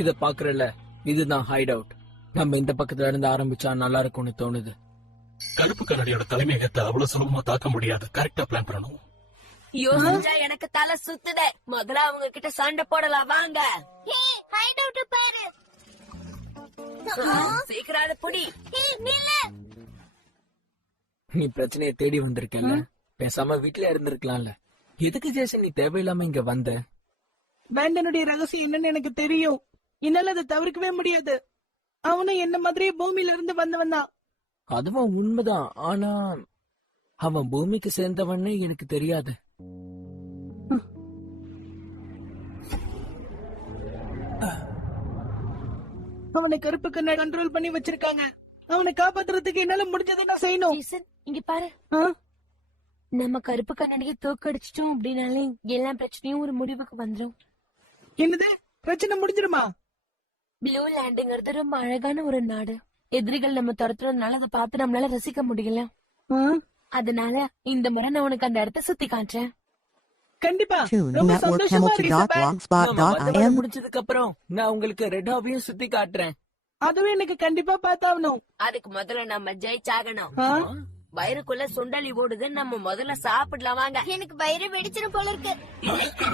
இத பாக்குறல, இதுதான் height out. நம்ம இந்த பக்கத்துல இருந்து ஆரம்பிச்சா நல்லா இருக்கும்னு தோணுது. கருப்பு கண்ணாடியோட தலைமையகத்தை அவ்வளவு சுலபமா தாக்க முடியாது. கரெக்டா பிளான் பண்ணணும். யோசிச்சா எனக்கு தலை சுத்துதே. முதல்ல அவங்க கிட்ட சண்டை போடலாம் வாங்க. ஹைட் அவுட் பாரு. சீக்கிரம் அதை புடி. நீ பிரச்சனையை தேடி வந்திருக்கல, பேசாம வீட்டுல இருந்திருக்கலாம்ல. எதுக்கு ஜேசன் நீ தேவையில்லாம இங்க வந்த? வேண்டனுடைய ரகசியம் என்னன்னு எனக்கு தெரியும். என்னால அதை தவிர்க்கவே முடியாது. அவனும் என்ன மாதிரியே பூமியில இருந்து வந்தவன் தான். அதுவும் உண்மைதான். ஆனா அவன் பூமிக்கு சேர்ந்தவன்னு எனக்கு தெரியாது. அவனை கருப்பு கண்ணாடி கண்ட்ரோல் பண்ணி வச்சிருக்காங்க. அவனை காப்பாத்துறதுக்கு என்னால முடிஞ்சதை நான் செய்யணும். ஜேசன், இங்க பாரு. ஆ? நம்ம கருப்பு கண்ணாடியை தோக்கடிச்சிட்டோம் அப்படின்னாலே எல்லா பிரச்சனையும் ஒரு முடிவுக்கு வந்துரும். என்னது, பிரச்சனை முடிஞ்சிருமா? ப்ளூ லேண்டுங்கிறது ரொம்ப அழகான ஒரு நாடு. எதிரிகள் நம்ம துரத்துறதுனால அதை பார்த்து நம்மளால ரசிக்க முடியல. ஆ? அதனால இந்த முறை நான் உனக்கு அந்த இடத்த சுத்தி காட்டுறேன். கண்டிப்பா. Tune ரொம்ப Network சந்தோஷமா இருக்கு Hamilton சபா. Blogspot.im. முடிச்சதுக்கு அப்புறம் நான் உங்களுக்கு ரெட் ஹாவையும் சுத்தி காட்டுறேன். அதுவும் எனக்கு கண்டிப்பா பார்த்தாகணும். அதுக்கு முதல்ல நம்ம ஜெயிச்சாகணும். ஆ? வயிறுக்குள்ள சுண்டலி ஓடுது, நம்ம முதல்ல சாப்பிடலாம் வாங்க. எனக்கு வயிறு வெடிச்சிரும் போல இருக்கு.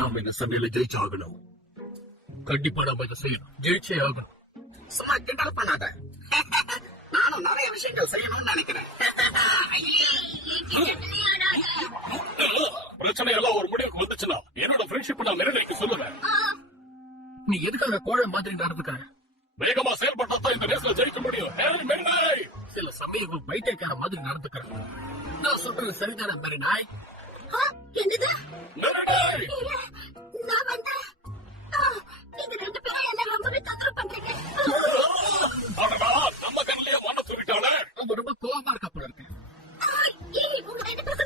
நாம இந்த சண்டையில ஜெயிச்சாகணும். கண்டிப்பா நாம இதை செய்யணும். ஜெயிச்சே ஆகணும். சும்மா கிண்டல் பண்ணாத. நானும் நிறைய விஷயங்கள் செய்யணும்னு நினைக்கிறேன். பிரச்சனை எல்லாம் ஒரு முடிவுக்கு வந்துச்சுன்னா என்னோட ஃப்ரெண்ட்ஷிப் நான் மெரினைக்கு சொல்லுவேன். நீ எதுக்காக கோழை மாதிரி நடந்துக்க? வேகமா செயல்பட்டா இந்த ரேஸ்ல ஜெயிக்க முடியும். மெரினை சில சமயங்கள் பைத்தியக்கார மாதிரி நடந்துக்கிறேன். நான் சொல்றது சரிதான மெரினாய்? என்னது? மெரினை நான் வந்து நீங்க ரெண்டு பேரும் என்ன ரொம்பவே தொந்தரவு பண்றீங்க. அடடா, நம்ம கண்ணிலேயே மண்ண தூக்கிட்டாளே. அவங்க ரொம்ப கோவமா இருக்க போல இருக்கு. உங்க ரெண்டு பேரும்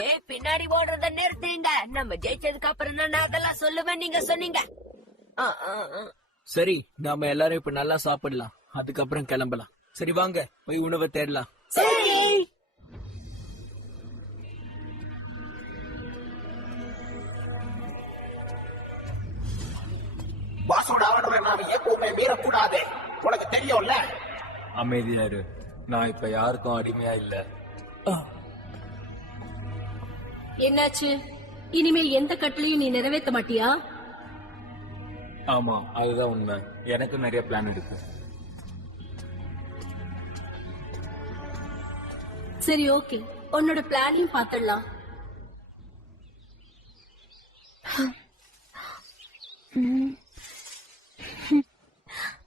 ஏய், பின்னாடி ஓடுறத நிறுத்துங்க. நம்ம ஜெயிச்சதுக்கு அப்புறம் தான் நான் அதெல்லாம் சொல்லுவேன் நீங்க சொன்னீங்க. ஆ, ஆ, ஆ. சரி, நாம எல்லாரும் இப்ப நல்லா சாப்பிடலாம். அதுக்கப்புறம் கிளம்பலாம். சரி வாங்க, போய் உணவை தேடலாம். பாசோட ஆர்டரை நாம எப்பவுமே மீறக்கூடாது. உனக்கு தெரியும்ல. அமைதியா இரு. நான் இப்ப யாருக்கும் அடிமையா இல்ல. என்னாச்சு? இனிமேல் எந்த கட்டளையும் நீ நிறைவேற்ற மாட்டியா? ஆமா, அதுதான் உண்மை. எனக்கு நிறைய பிளான் இருக்கு. சரி, ஓகே, உன்னோட பிளானையும் பாத்துடலாம்.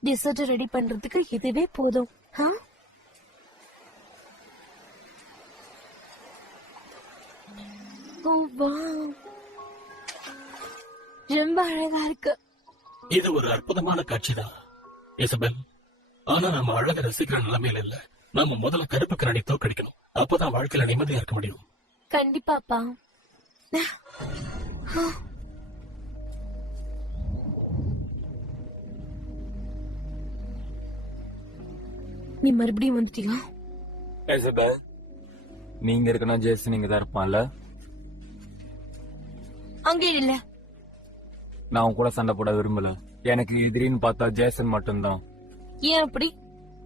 டிசர்ட் ரெடி பண்றதுக்கு இதுவே போதும். ஆ? ஓ, வாவ். ரொம்ப அழகா இருக்கு. இது ஒரு அற்புதமான காட்சிதான் இசபெல். ஆனா நம்ம அழக ரசிக்கிற நிலைமையில இல்ல. நாம முதல்ல கருப்பு கண்ணாடி தோக்கடிக்கணும். அப்பதான் வாழ்க்கையில நிம்மதியா இருக்க முடியும். கண்டிப்பாப்பா. நீ மறுபடியும் வந்துட்டீங்களா? இசபெல், நீங்க இருக்கணும், ஜேசன் இங்க தான் இருப்பான்ல. அங்கே இல்ல. நான் உன் கூட சண்டை போட விரும்பல. எனக்கு எதிரின்னு பார்த்தா ஜேசன் மட்டும்தான். ஏன் அப்படி?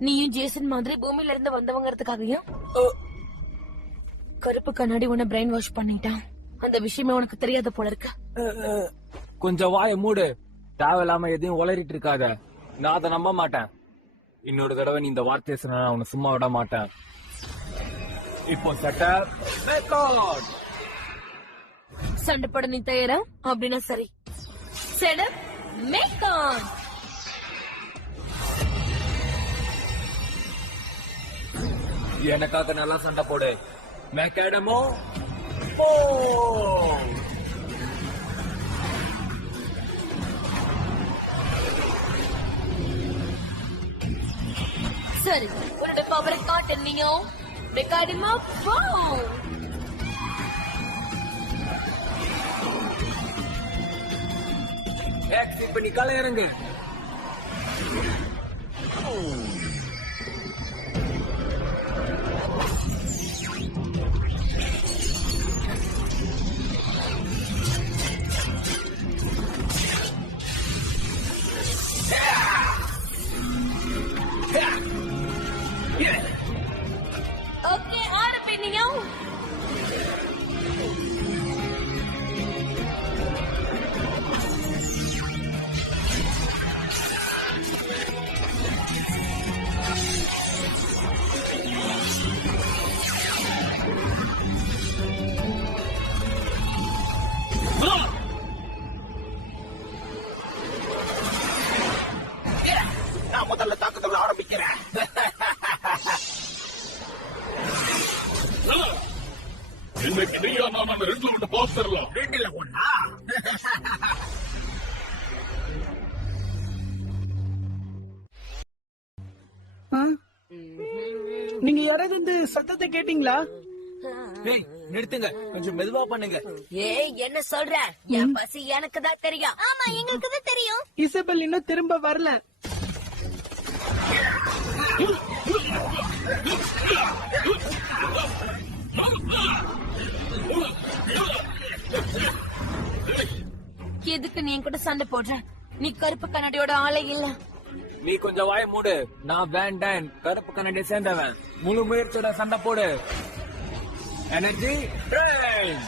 நீயும் ஜேசன் மாதிரி பூமியில இருந்து வந்தவங்கிறதுக்காகயா? கருப்பு கண்ணாடி உன்னை பிரெயின் வாஷ் பண்ணிட்டான். அந்த விஷயமே உனக்கு தெரியாத போல இருக்கு. கொஞ்சம் வாய மூடு. தேவையில்லாம எதையும் உளறிட்டு இருக்காத. நான் அதை நம்ப மாட்டேன். இன்னொரு தடவை நீ இந்த வார்த்தையை சொன்னா நான் உன்னை சும்மா விட மாட்டேன். இப்போ செட்டப் ரெக்கார்ட். சண்டை போட நீ தயாரா? அப்படின்னா சரி. செடப் மேக்கான். எனக்காக நல்லா சண்டை போடு. மேக்காடமோ போ. சரி, உன்னோட பவரை காட்டு. நீயும் மேக்காடமா போ. இப்ப நீ களை இறங்கு. நீங்க யாராவது இந்த சத்தத்தை கேட்டீங்களா? டேய் நிறுத்துங்க, கொஞ்சம் மெதுவா பண்ணுங்க. ஏய் என்ன சொல்ற? என் பசி எனக்கு தான் தெரியும். ஆமா எங்களுக்கு தான் தெரியும். இசபெல் இன்னும் திரும்ப வரல. எதுக்கு நீ என் கூட சண்டை போடுற? நீ கருப்பு கண்ணாடியோட ஆளே இல்ல. நீ கொஞ்சம் வாய மூடு. நான் வேண்டான், கருப்பு கண்ணாடியை சேர்ந்தவன். முழு முயற்சியோட சண்டை போடு. Energy train.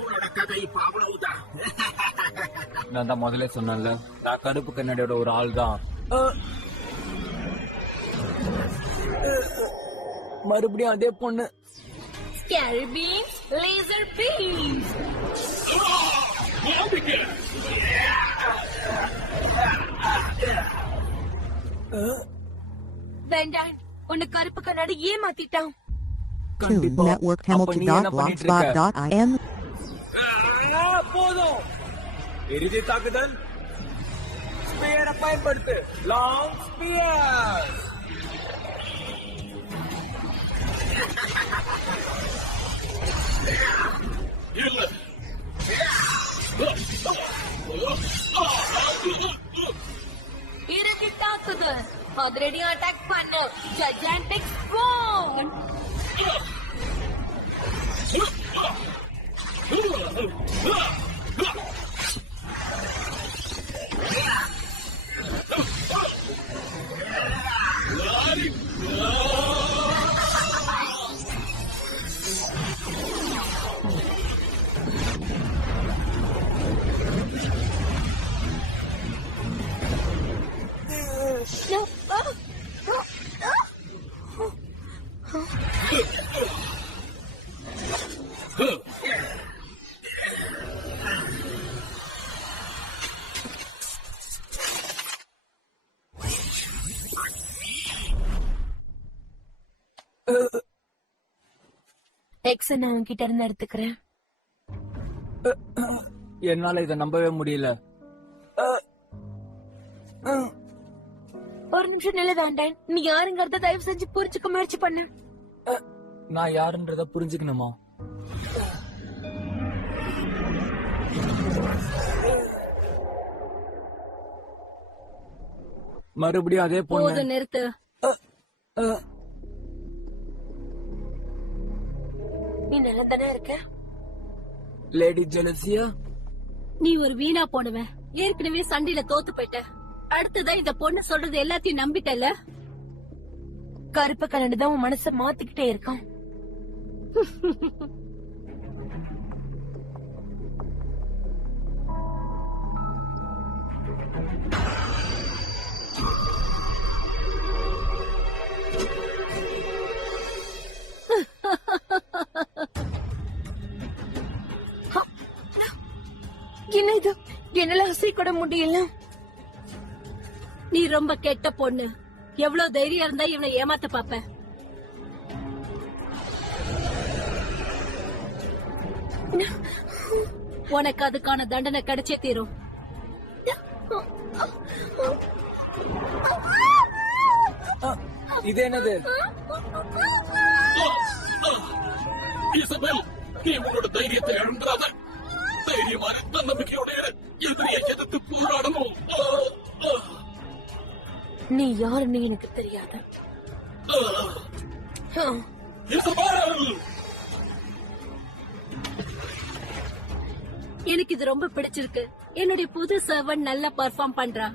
உன்னோட கதை இப்ப அவ்வளவுதான். நான் தான் முதல்ல சொன்னேன்ல, நான் கருப்பு கண்ணாடியோட ஒரு ஆள் தான். மறுபடியும் அதே பொண்ணு. Scary beans, laser beams. வேண்டாம், உன்னை கருப்பு கண்ணாடி ஏமாத்திட்டான். கண்டிப்பா. Network அப்ப நீ என்ன பண்ணிட்டு இருக்க? Hamilton.blogspot.in. போதும். இறுதி தாக்குதல். ஸ்பியரை பயன்படுத்து. Long spear. இறுதி தாக்குதல். அதிரடி அட்டாக் பண்ணு. Gigantic spoon. எக்ஸ நான் உன்கிட்ட இருந்து எடுத்துக்கிறேன். என்னால இதை நம்பவே முடியல. ஒரு நிமிஷம் நிலை வேண்டாம். நீ யாருங்கிறத தயவு செஞ்சு புரிஞ்சுக்க முயற்சி பண்ண. நான் யாருன்றத புரிஞ்சுக்கணுமா? மறுபடியும் அதே பொண்ணு. போதும் நிறுத்து. நீ நல்லா தானே இருக்க? லேடி ஜெலசியா, நீ ஒரு வீணா போனவன். ஏற்கனவே சண்டையில தோத்து போயிட்ட. அடுத்ததான் இந்த பொண்ணு சொல்றது எல்லாத்தையும் நம்பிட்டல. கருப்பு கண்ணாடி தான் உன் மனசை மாத்திக்கிட்டே இருக்கான். என்ன இது? என்னால அசைக்கூட முடியல. நீ ரொம்ப கெட்ட பொண்ணு. எவ்வளவு தைரியம் இருந்தா இவனை ஏமாத்த பாப்ப. உனக்கு அதுக்கான தண்டனை கிடைச்சே தீரும். இது என்னது? இசபெல், நீ உன்னோட தைரியத்தை இழந்துடாத. தைரியமான தன்னம்பிக்கையோட எதிரியை எதிர்த்து போராடணும். நீ யாருன்னு எனக்கு தெரியாது. இசபெல், எனக்கு இது ரொம்ப பிடிச்சிருக்கு. என்னுடைய புது சர்வன் நல்லா பெர்ஃபார்ம் பண்றா.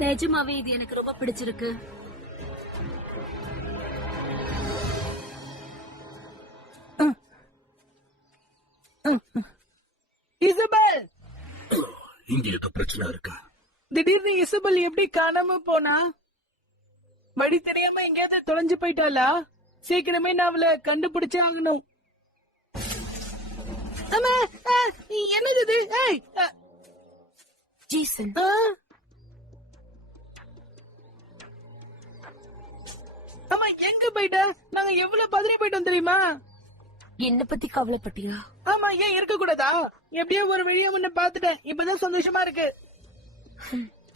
நிஜமாவே இது எனக்கு ரொம்ப பிடிச்சிருக்கு. இசபெல், இங்க ஏதோ பிரச்சனை இருக்கா? திடீர்னு இசபெல் எப்படி காணாம போனா? வழி தெரியாம எங்கேயாவது தொலைஞ்சு போயிட்டாளா? சீக்கிரமே நான் அவளை கண்டுபிடிச்சே ஆகணும். அம்மா, என்னது இது? ஏய், ஜேசன் அம்மா எங்க போயிட்ட? நாங்க எவ்வளவு பதறி போயிட்டோம் தெரியுமா? என்ன பத்தி கவலைப்பட்டியா? ஆமா, ஏன் இருக்க கூடாதா? எப்படியோ ஒரு வழியா முன்ன பாத்துட்டேன். இப்பதான் சந்தோஷமா இருக்கு.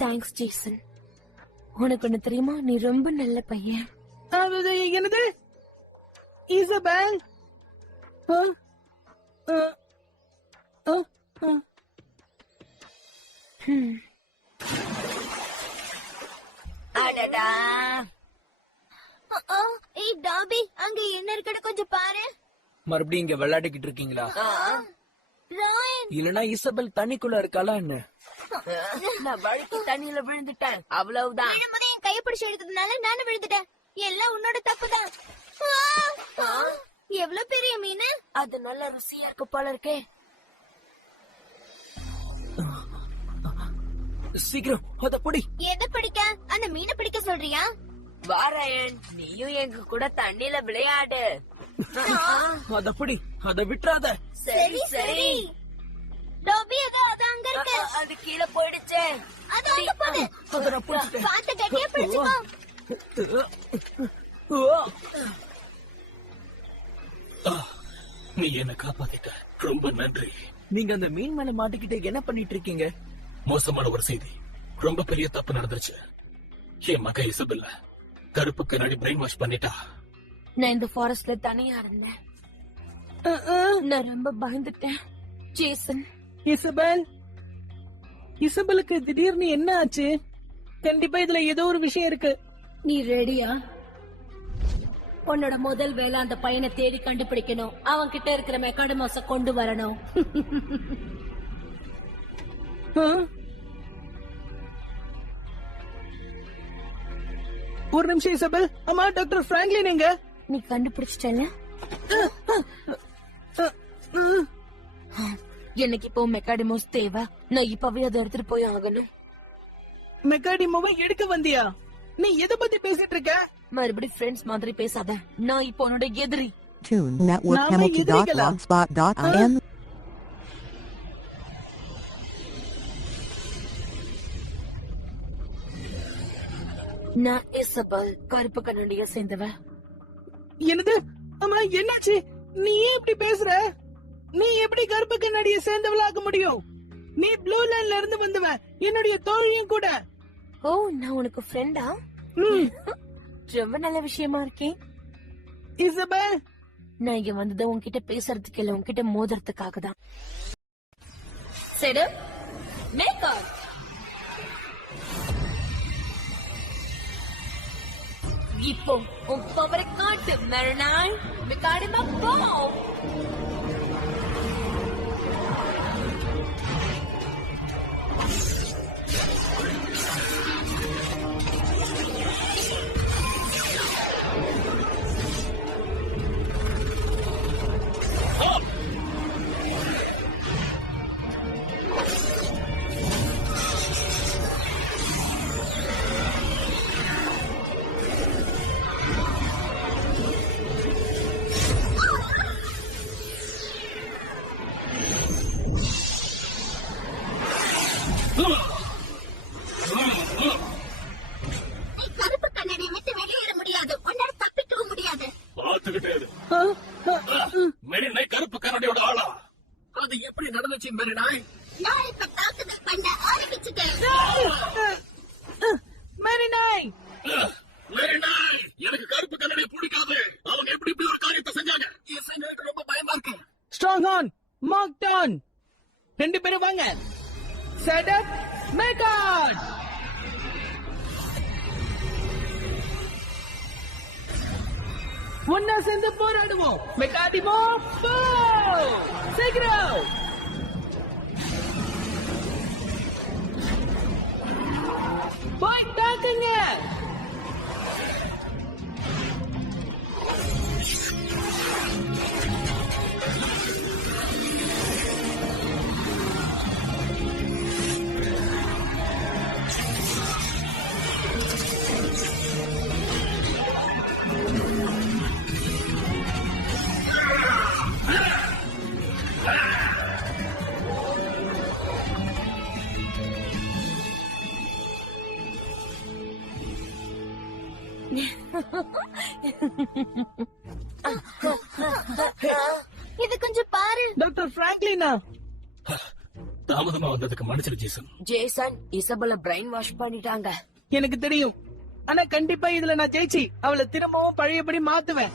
Thanks Jason. உனக்கு ஒண்ணு தெரியுமா, நீ ரொம்ப நல்ல பையன். அது என்னது? இசபெல்? அடடா. ஏய் டாபி, அங்க என்ன இருக்குன்னு கொஞ்சம் பாரு. மறுபடியும் இங்க விளையாடிக்கிட்டு இருக்கீங்களா? ராயன், இல்லனா இசபெல் தண்ணிக்குள்ள இருக்காளா என்ன? நான் வழுக்கி தண்ணியில விழுந்துட்டேன், அவ்வளவுதான். என் கைய பிடிச்சு எடுத்ததுனால நானும் விழுந்துட்டேன். எல்லாம் உன்னோட தப்புதான். எவ்வளவு பெரிய மீன்! அது நல்ல ருசியா இருக்கு போல இருக்கே. சீக்கிரம் அத பிடி. எதை பிடிக்க? அந்த மீனை பிடிக்க சொல்றியா? வாராயன், நீயும் எங்க கூட தண்ணியில விளையாடு. அத பிடி, அத விட்டுறாத. சரி சரி. டோபி, அது அங்க இருக்கு. அது கீழே போயிடுச்சே. அது அங்க போடு. அத நான் பிடிச்சிட்டேன். பாத்து கட்டியா பிடிச்சுக்கோ. நீ என்ன காப்பாத்திட்ட, ரொம்ப நன்றி. நீங்க அந்த மீன் மேல மாட்டிக்கிட்டு என்ன பண்ணிட்டு இருக்கீங்க? மோசமான ஒரு செய்தி, ரொம்ப பெரிய தப்பு நடந்துச்சு. என் மக இசபெல்ல கருப்பு கண்ணாடி பிரெயின் வாஷ் பண்ணிட்டா. நான் இந்த ஃபாரஸ்ட்ல தனியா இருந்தேன். நான் ரொம்ப பயந்துட்டேன். ஜேசன், இசபெல், இசபெலுக்கு திடீர்னு என்ன ஆச்சு? கண்டிப்பா இதுல ஏதோ ஒரு விஷயம் இருக்கு. நீ ரெடியா? உன்னோட முதல் வேலை அந்த பையனை தேடி கண்டுபிடிக்கணும். அவன் கிட்ட இருக்கிற மெக்காடமாஸ கொண்டு வரணும். ஒரு நிமிஷம் இசபெல். அம்மா, டாக்டர் பிராங்க்லின் எங்க? நீ கண்டுபிடிச்சிட்டல. எனக்கு இப்போ மெக்காடிமோஸ் தேவை. நான் இப்பவே அதை எடுத்துட்டு போய் ஆகணும். மெக்காடிமோவை எடுக்க வந்தியா? நீ எதை பத்தி பேசிட்டு இருக்க? மறுபடியும் ஃப்ரெண்ட்ஸ் மாதிரி பேசாத. நான் இப்போ உன்னோட எதிரி. Tune Network Nama Hamilton.blogspot.in நான் இசபெல், கருப்பு கண்ணாடிய சேர்ந்தவ. என்னது? அம்மா, என்னாச்சு? நீ ஏன் இப்படி பேசுற? நீ எப்படி கருப்பு கண்ணாடிய சேர்ந்தவளாக முடியும்? நீ ப்ளூ லைன்ல இருந்து வந்தவ, என்னுடைய தோழியும் கூட. ஓ, நான் உனக்கு ஃப்ரெண்டா? ரொம்ப நல்ல விஷயமா இருக்கேன். இசபெல், நான் இங்க வந்தது உன்கிட்ட பேசுறதுக்கு இல்ல, உன்கிட்ட மோதுறதுக்காக தான். சரி, மேக்கப். இப்போ உன் பவரை காட்டு மெர்னாய். மெக்காடிமா போ. கருப்பு கண்ணாடியை விட்டு வெளியேற முடியாது. உன்னால தப்பிக்கவும் முடியாது. பார்த்துக்கிட்டே இரு. மெரினாய் கருப்பு கண்ணாடியோட ஆளா? அது எப்படி நடந்துச்சு மெரினாய்? நான் இப்ப தாக்குதல் பண்ண ஆரம்பிச்சுட்டேன். மெரினாய், மெரினாய், எனக்கு கருப்பு கண்ணாடியை பிடிக்காது. அவங்க எப்படி இப்படி ஒரு காரியத்தை செஞ்சாங்க? எனக்கு ரொம்ப பயமா இருக்கு. Strong on, mark down. 2 பேரும் வாங்க. செட் அப், மேக் ஆட். ஒன்னா சேர்ந்து போராடுவோம். மெக்காடிமோ போ. சீக்கிரம். போய் தாக்குங்க. இது கொஞ்சம் பாரு. டாக்டர் பிராங்க்லினா, தாமதமா வந்ததுக்கு மன்னிச்சிரு ஜேசன். ஜேசன் இசபெல்ல பிரெயின் வாஷ் பண்ணிட்டாங்க. எனக்கு தெரியும். ஆனா கண்டிப்பா இதுல நான் ஜெயிச்சு அவளை திரும்பவும் பழையபடி மாத்துவேன்.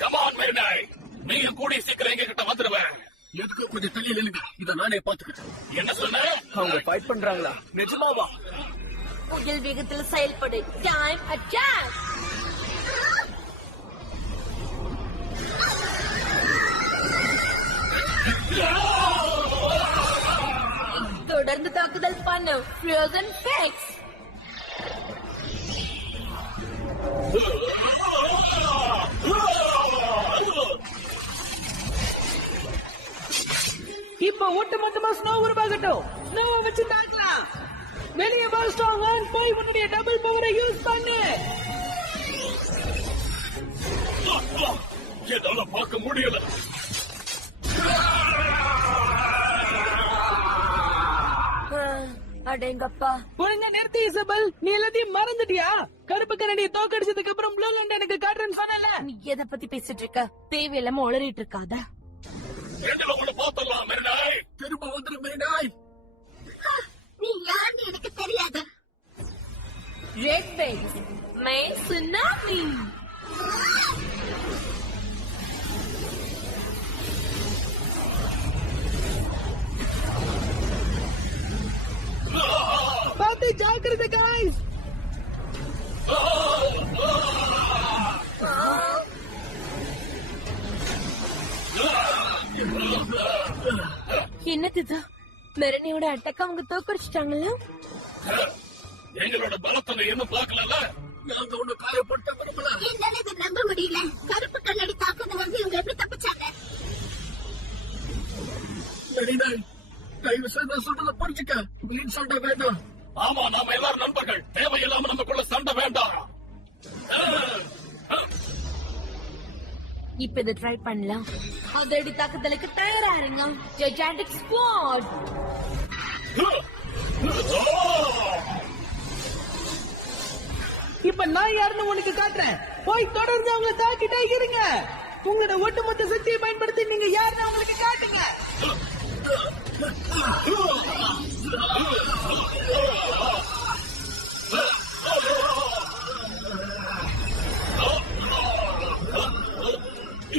கமான் மெரினாய், நீயும் கூடிய சீக்கிரம் எங்க கிட்ட வந்துடுவேன். எதுக்கு கொஞ்சம் தள்ளி நில்லுங்க, இதை நானே பாத்துக்கிறேன். என்ன சொன்ன? அவங்க ஃபைட் பண்றாங்களா? நிஜமாவா? புயல் வேகத்தில் செயல்படு. Time attack. தொடர்ந்து தாக்குதல் பண்ணு. ஃப்ரோசன் ஃபேக்ஸ். இப்ப ஒட்டுமொத்தமா ஸ்னோ உருவாகட்டும். ஸ்னோவை வச்சு தாக்கலாம். வெளியே வா ஸ்ட்ராங், போய் உன்னுடைய டபுள் பவரை யூஸ் பண்ணு. என்னால பார்க்க முடியல. அடேங்கப்பா. ஒழுங்கா நிறுத்தி இசபெல், நீ எல்லாத்தையும் மறந்துட்டியா? கருப்பு கரடியை தோக்கடிச்சதுக்கு அப்புறம் ப்ளூ லேண்ட் எனக்கு காட்டுறேன்னு சொன்னல. நீ எதை பத்தி பேசிட்டு இருக்க? தேவையில்லாம உளறிட்டு இருக்காத. ரெண்டுல ஒண்ணு பார்த்தலாம் மெரினாய். திரும்ப வந்துரு மெரினாய். நீ யாருன்னு எனக்கு தெரியாது. ரெட் வேவ்ஸ் மே சுனாமி. பார்த்து ஜாக்கிரதை guys. என்னது இது? மெரணியோட அட்டாக் அவங்க தோக்கடிச்சிட்டாங்களா? எங்களோட பலத்தை என்ன பார்க்கல. நாங்க ஒண்ணு காயப்பட்ட விரும்பல. என்னால இதை நம்ப முடியல. கருப்பு கண்ணாடி தாக்குதல் வந்து இவங்க எப்படி தப்பிச்சாங்க? மெரினாய், தயவு செய்து சொல்றத புரிஞ்சுக்க. வீண் சண்டை வேண்டாம். ஆமா, நாம எல்லாரும் நண்பர்கள். தேவையில்லாம நமக்குள்ள சண்டை வேண்டாம். இப்ப இதை ட்ரை பண்ணலாம். அதடி தாக்குதலுக்கு தயாரா இருங்க. Gigantic squad. இப்ப நான் யாருன்னு உனக்கு காட்டுறேன். போய் தொடர்ந்து அவங்களை தாக்கிட்டே இருங்க. உங்களோட ஒட்டுமொத்த சக்தியை பயன்படுத்தி நீங்க யாருன்னு அவங்களுக்கு காட்டுங்க.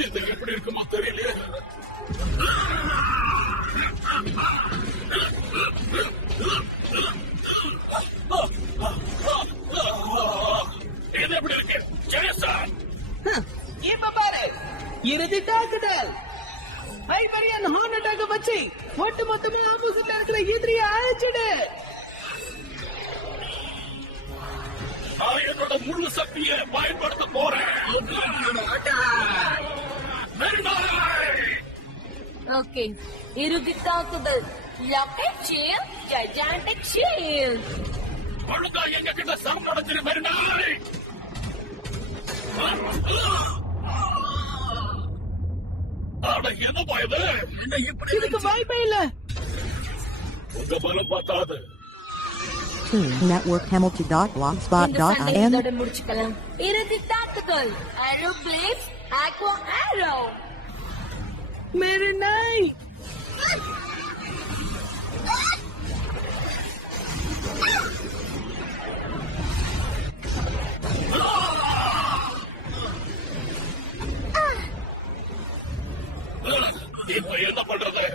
இது எப்படி இருக்குமோ தெரியலையே. இது எப்படி இருக்கு ஜெயசான்? இப்ப பாரு, இறுதி தாக்குதல். ஹைபரியன் ஹார்ன் அட்டாக் வச்சு ஒட்டுமொத்தமா ஆப்போசிட்ல இருக்கிற எதிரியை அழிச்சிடு. நான் என்னோட முழு சக்தியை பயன்படுத்த போறேன். ஓகே, இறுதி தாக்குதல். Rocket shield, gigantic shield. ஒழுங்கா எங்க கிட்ட சரண் அடைஞ்சிரு மெரினாய். அட என்ன பாயது? என்ன இப்படி இதுக்கு வாய்ப்பே இல்ல. உங்க பலம் பார்த்தாது. Toon Network இந்த Hamilton.blogspot.in. சண்டையை இதோட முடிச்சுக்கலாம். இறுதி தாக்குதல். Arrow blades, aqua arrow. மேரி நாய். இப்ப என்ன பண்றது?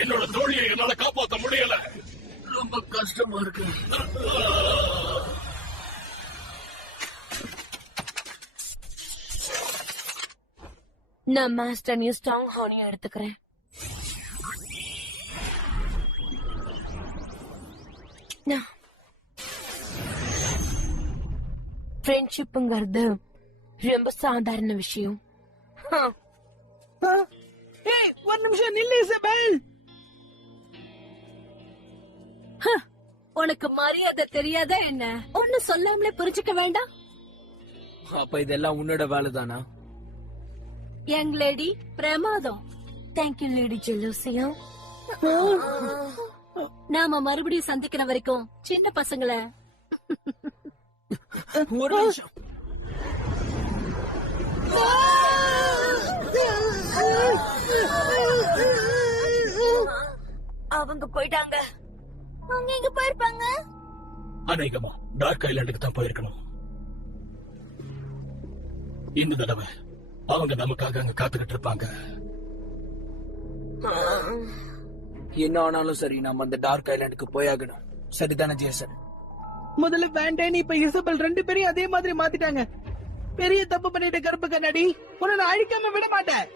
என்னோட தோழியை என்னால காப்பாற்ற முடியல. ரொம்ப கஷ்டமா இருக்கு. நான் மாஸ்டர் நியூ ஸ்ட்ராங் ஹார்னையும் எடுத்துக்கிறேன். ஃப்ரெண்ட்ஷிப்புங்கிறது ரொம்ப சாதாரண விஷயம். ஏய், ஒரு நிமிஷம் நில்லு இசபெல். உனக்கு மரியாதை தெரியாதா என்ன? ஒன்னு சொல்லாமலே புரிஞ்சுக்க வேண்டாம். அப்ப இதெல்லாம் உன்னோட வேலைதானா? யங் லேடி பிரமாதம். Thank you lady Jealousia. நாம மறுபடியும் சந்திக்கிற வரைக்கும் சின்ன பசங்களை ஒரு நிமிஷம். அவங்க போயிட்டாங்க. அவங்க எங்க போயிருப்பாங்க? அநேகமா டார்க் ஐலாண்டுக்கு தான் போயிருக்கணும். இந்த தடவை அவங்க நமக்காக அங்க காத்துக்கிட்டு இருப்பாங்க. என்ன ஆனாலும் சரி, நாம அந்த டார்க் ஐலாண்டுக்கு போயாகணும். சரிதானே ஜேசன்? முதல்ல வேண்டேன், இப்ப இசபெல் 2 பேரையும் அதே மாதிரி மாத்திட்டாங்க. பெரிய தப்பு பண்ணிட்ட கருப்பு கண்ணாடி, உன்னை நான் அழிக்காம விட மாட்டேன்.